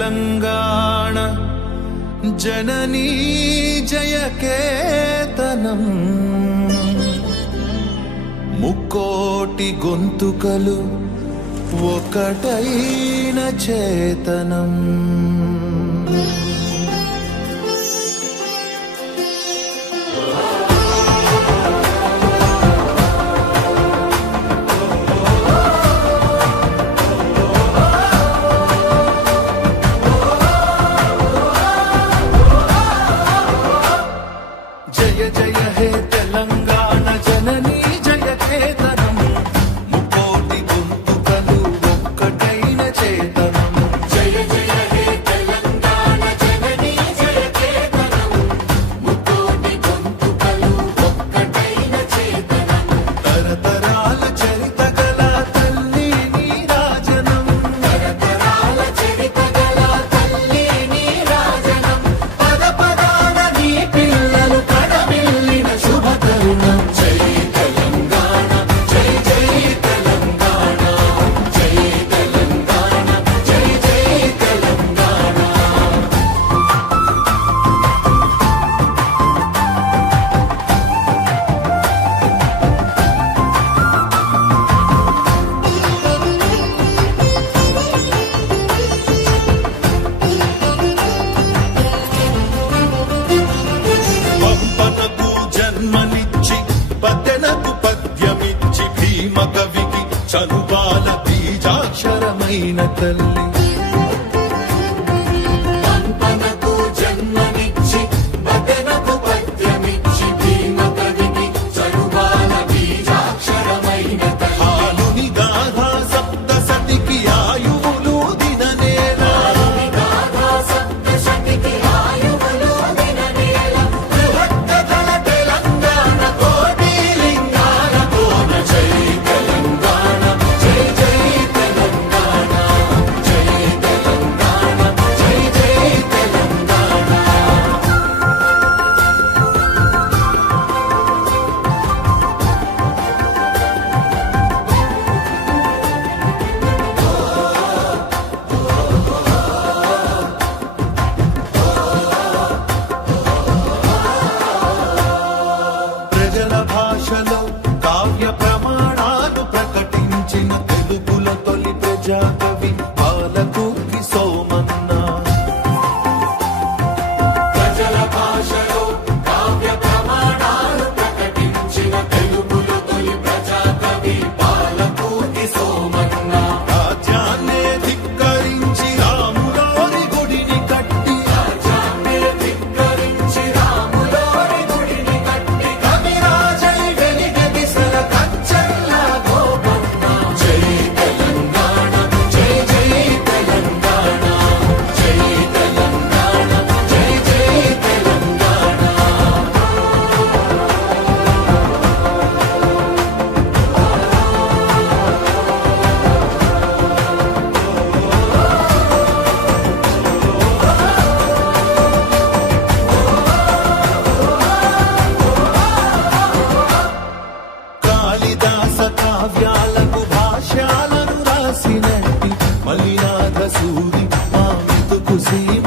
తెలంగాణ జననీ జయకేతనం. ముక్కోటి గొంతుకలు ఒకటైన చేతనం. ದೀನ ತಲ್ಲಿ love. cozinho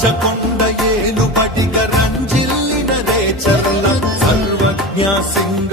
రాజకొండ ఏలుబడిగ రంజిల్లినదే చల్ల సర్వజ్ఞ సింగ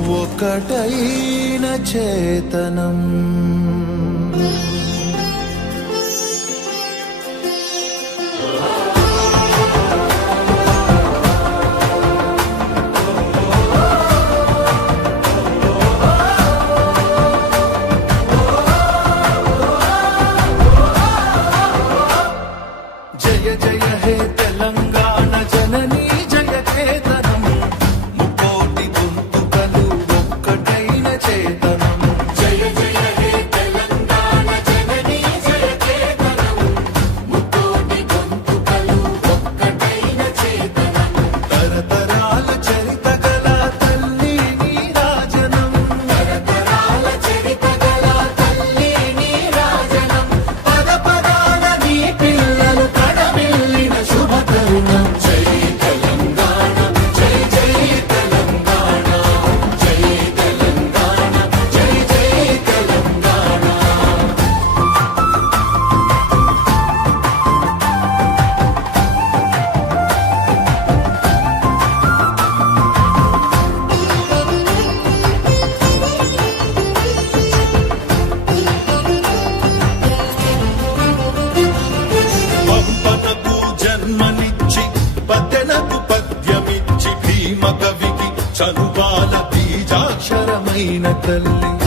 ఒకటైన చేతనం. పద్యమిచ్చి బీజాక్షరమైన తల్లి.